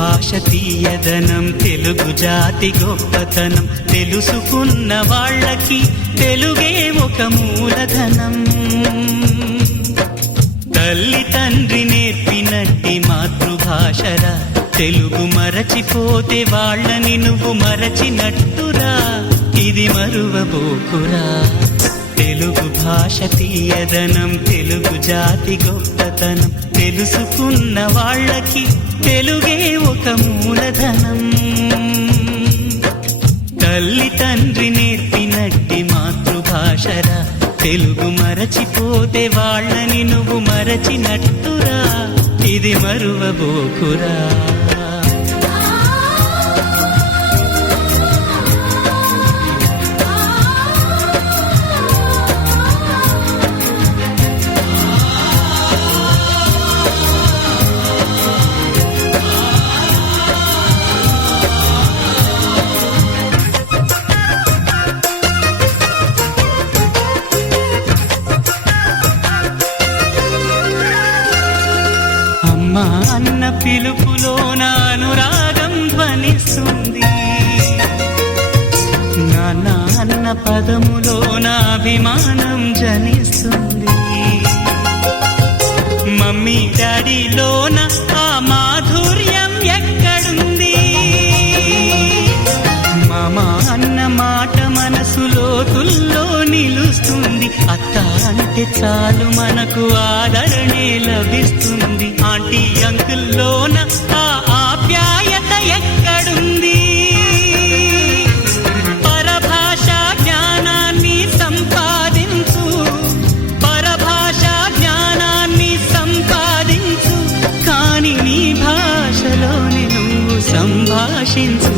భాష తీయదనం, తెలుగు జాతి గొప్పతనం, తెలుసుకున్న వాళ్ళకి తెలుగే ఒక మూలధనం. తల్లి తండ్రి నేర్పినట్టి మాతృభాషరా, తెలుగు మరచిపోతే వాళ్ళని నువ్వు మరచినట్టురా, ఇది మరువబోకురా. తెలుగు భాష తీయదనం, తెలుగు జాతి గొప్పతనం, తెలుసుకున్న వాళ్ళకి తెలుగే ఒక మూలధనం. తల్లి తండ్రి నేర్పినట్టి మాతృభాషరా, తెలుగు మరచిపోతే వాళ్ళని నువ్వు మరచినట్టురా, ఇది మరువబోకురా. అమ్మా అన్న పిలుపులో నా అనురాగం ధ్వనిస్తుంది, నాన్న అన్న పదములో నా అభిమానం జనిస్తుంది. మమ్మీ డాడీలోన ఆ మాధుర్యం ఎక్కడుంది? మామా అన్న మాట మనసులో తుల్లో నిలుస్తుంది. అత్త అంటే చాలు మనకు ఆదరణే లభిస్తుంది. ఆంటీ అంకుల్లోన ఆ ఆప్యాయత ఎక్కడుంది? పరభాషా జ్ఞానాన్ని సంపాదించు, పరభాషా జ్ఞానాన్ని సంపాదించు, కాని నీ భాషలోని నువ్వు సంభాషించు.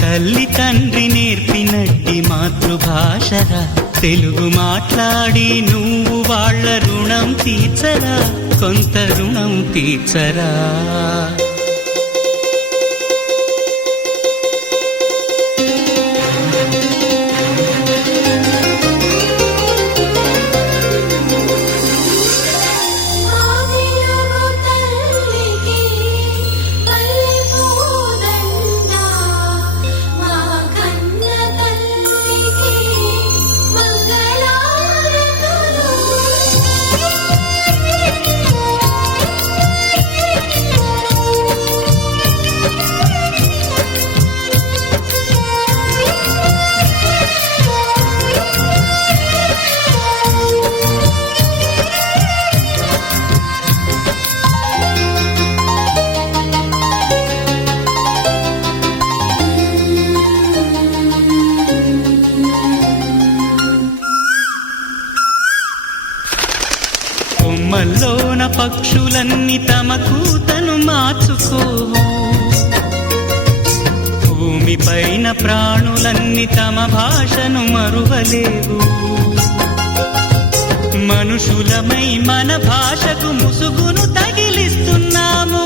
తల్లి తండ్రి నేర్పినట్టి మాతృభాషరా, తెలుగు మాట్లాడి నువ్వు వాళ్ళ రుణం తీర్చరా, కొంత రుణం తీర్చరా. కొమ్మల్లోన పక్షులన్నీ తమ కూతను మార్చుకోవు, భూమి పైన ప్రాణులన్నీ తమ భాషను మరువలేవు. మనుషులమై మన భాషకు ముసుగును తగిలిస్తున్నాము.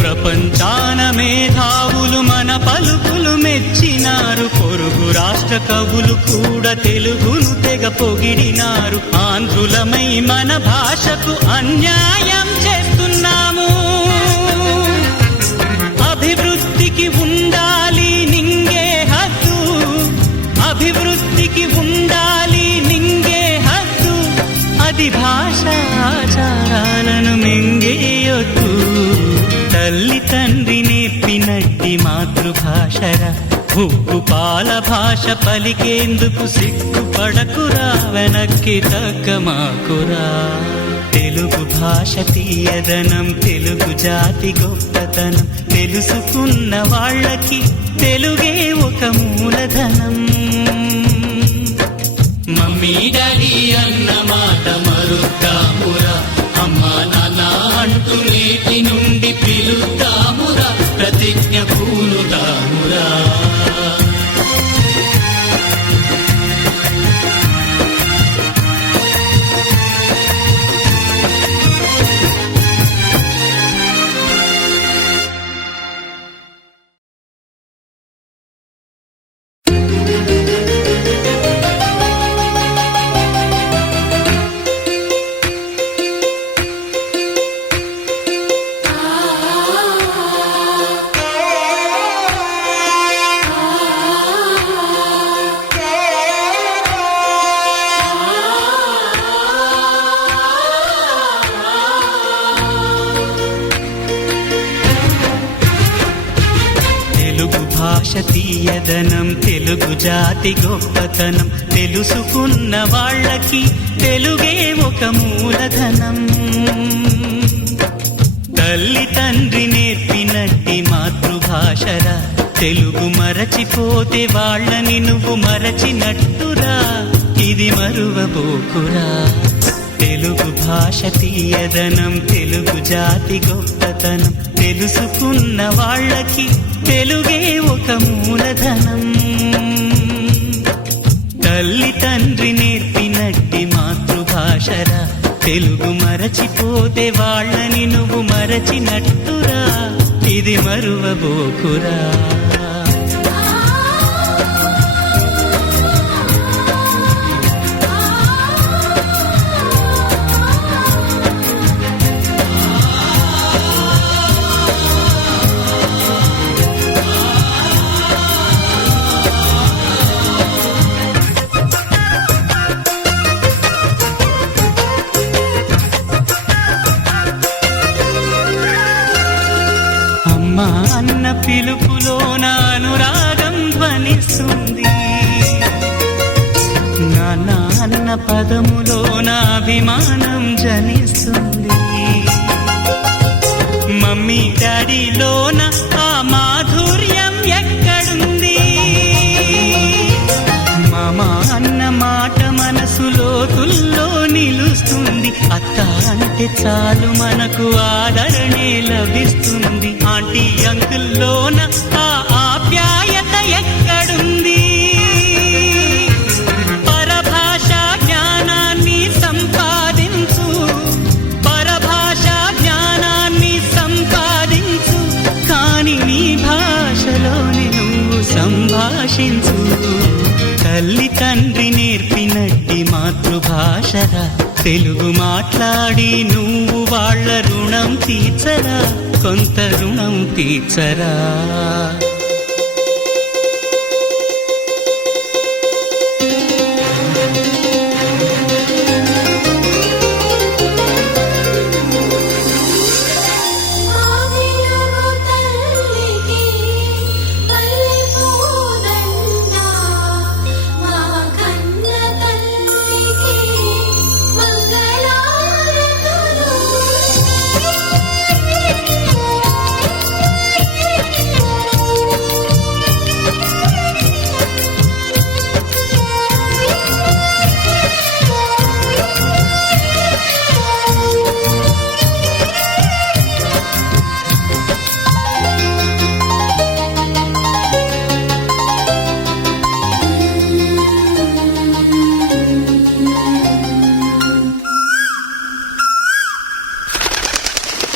ప్రపంచాన మేధావులు మన పలుకులు మెచ్చినారు. పొరుగు రాష్ట్ర కవులు కూడా తెలుగును తెగ పొగిడినారు. ఆంధ్రులమై మన భాషకు అన్యాయం చేస్తున్నాము. అభివృద్ధికి ఉండాలి నింగే హద్దు, అభివృద్ధికి ఉండాలి నింగే హద్దు, అది భాష ఆచారాలను మింగేయొద్దు. తల్లి తండ్రి నేర్పినట్టి మాతృభాషరా, ఉప్పు పాల భాష పలికేందుకు సిగ్గుపడకురా, వెనక్కి తగ్గమాకురా. తెలుగు భాష తీయదనం, తెలుగు జాతి గొప్పతనం, తెలుసుకున్న వాళ్ళకి తెలుగే ఒక మూలధనం. మమ్మీ డాడీ అన్న మాట మరుద్దామురా, అమ్మా నాన్న అంటూ నేటి నుండి పిలుద్దామురా, ప్రతిజ్ఞ పూనుదామురా. భాష తీయదనం, తెలుగు జాతి గొప్పతనం, తెలుసుకున్న వాళ్ళకి తెలుగే ఒక మూలధనం. తల్లి తండ్రి నేర్పినట్టి మాతృభాషరా, తెలుగు మరచిపోతే వాళ్ళని నువ్వు మరచినట్టురా, ఇది మరువబోకురా. తెలుగు భాష తీయదనం, తెలుగు జాతి గొప్పతనం, తెలుసుకున్న వాళ్ళకి తెలుగే ఒక మూలధనం. తల్లి తండ్రి నేర్పినట్టి మాతృభాషరా, తెలుగు మరచిపోతే వాళ్ళని నువ్వు మరచినట్టురా, ఇది మరువబోకురా. అమ్మా అన్న పిలుపులోన అనురాగం ధ్వనిస్తుంది, నాన్న అన్న పదములోన అభిమానం జనిస్తుంది, మమ్మీ డాడీలోన ఆ మాధుర్యం ఎక్కడుంది, మామ అన్న మాట మనసులో తుల్లో నిలుస్తుంది, అత్త అంటే చాలు మనకు ఆదరణే లభిస్తుంది, ఆంటీ అంకుల్లోన ఆ ఆప్యాయత ఎక్కడుంది. పరభాషా జ్ఞానాన్ని సంపాదించు, పరభాషా జ్ఞానాన్ని సంపాదించు, కాని నీ భాషలోని నువ్వు సంభాషించు. తల్లి తండ్రి నేర్పినట్టి మాతృభాషరా, తెలుగు మాట్లాడి నువ్వు వాళ్ళ రుణం తీర్చరా, కొంత రుణం తీర్చరా.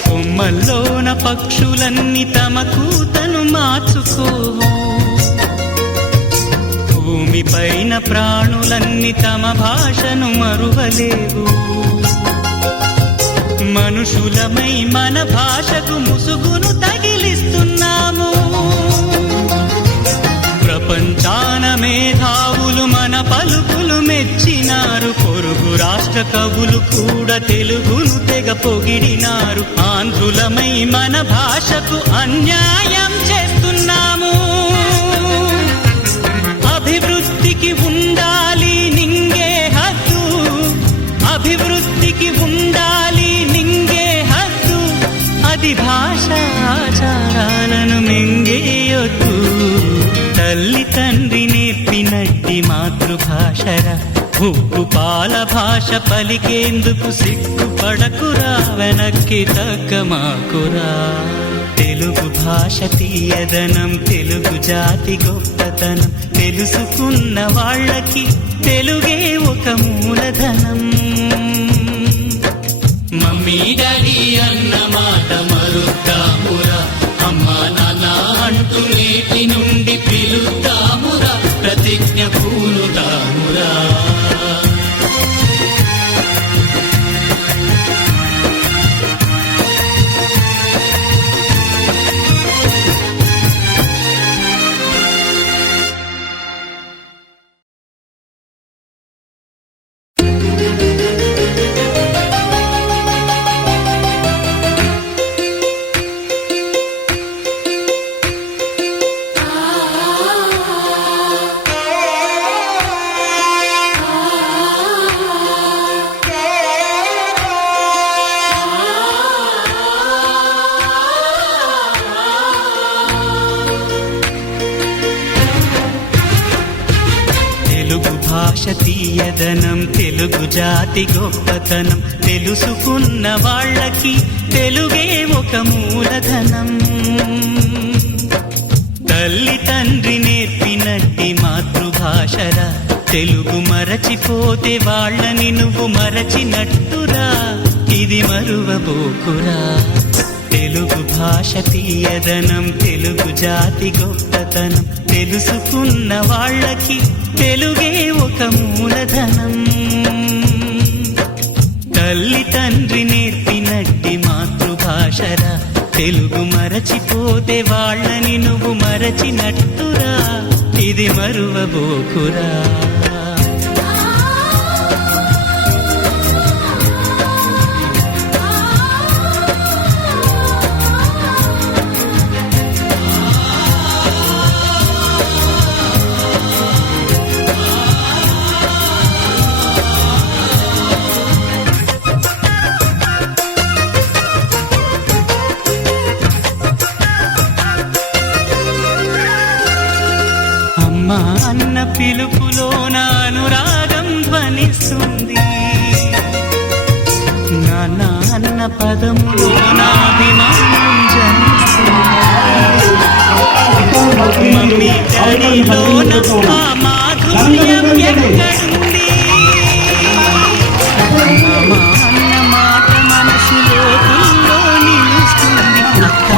కొమ్మల్లోన పక్షులన్నీ తమ కూతను మార్చుకోవు, భూమిపైన ప్రాణులన్నీ తమ భాషను మరువలేవు, మనుషులమై మన భాషకు ముసుగును తగిలిస్తున్నాము, ప్రపంచాన మేధావులు మన పలుకులు మెచ్చినారు, పొరుగు రాష్ట్ర కవులు కూడా తెలుగును తెగ పొగిడినారు, ఆంధ్రులమై మన భాషకు అన్యాయం చేస్తున్నాము. అభివృద్ధికి ఉండాలి నింగే హద్దు, అభివృద్ధికి ఉండాలి నింగే హద్దు, అది భాష ఆచారాలను మింగేయొద్దు. తల్లి తండ్రి నేర్పినట్టి మాతృభాషరా, ఉప్పు పాల భాష పలికేందుకు సిగ్గుపడకురా, వెనక్కి తగ్గమాకురా. తెలుగు భాష తీయదనం, తెలుగు జాతి గొప్పతనం, తెలుసుకున్న వాళ్ళకి తెలుగే ఒక మూలధనం. మమ్మీ డాడీ అన్న మాట మరుద్దామురా, అమ్మా నాన్న అంటూ నేటి నుండి పిలుద్దామురా, ప్రతిజ్ఞ పూనుదామురా. భాష తీయదనం, తెలుగు జాతి గొప్పతనం, తెలుసుకున్న వాళ్ళకి తెలుగే ఒక మూలధనం. తల్లి తండ్రి నేర్పినట్టి మాతృభాషరా, తెలుగు మరచిపోతే వాళ్ళని నువ్వు మరచినట్టురా, ఇది మరువబోకురా. తెలుగు భాష తీయదనం, తెలుగు జాతి గొప్పతనం, తెలుసుకున్న వాళ్ళకి తెలుగే ఒక మూలధనం. తల్లి తండ్రి నేర్పినట్టి మాతృభాషరా, తెలుగు మరచిపోతే వాళ్ళని నువ్వు మరచినట్టురా, ఇది మరువబోకురా. అమ్మా అన్న పిలుపులో అనురాగం ధ్వనిస్తుంది, నాన్న అన్న పదములో అభిమానం జనిస్తుంది. మమ్మీ డాడీలో ఆ మాధుర్యం ఎక్కడుంది, అమ్మా అన్న మాట మనసులో నిలుస్తుంది. అక్క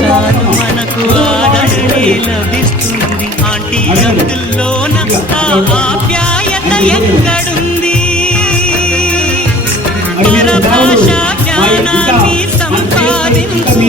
చాలు మనకు ఆడనే లభిస్తుంది. ఆంటీ అంకుల్లోన ఆ ఆప్యాయత ఎక్కడుంది, పరభాషా జ్ఞానాన్ని సంపాదించు,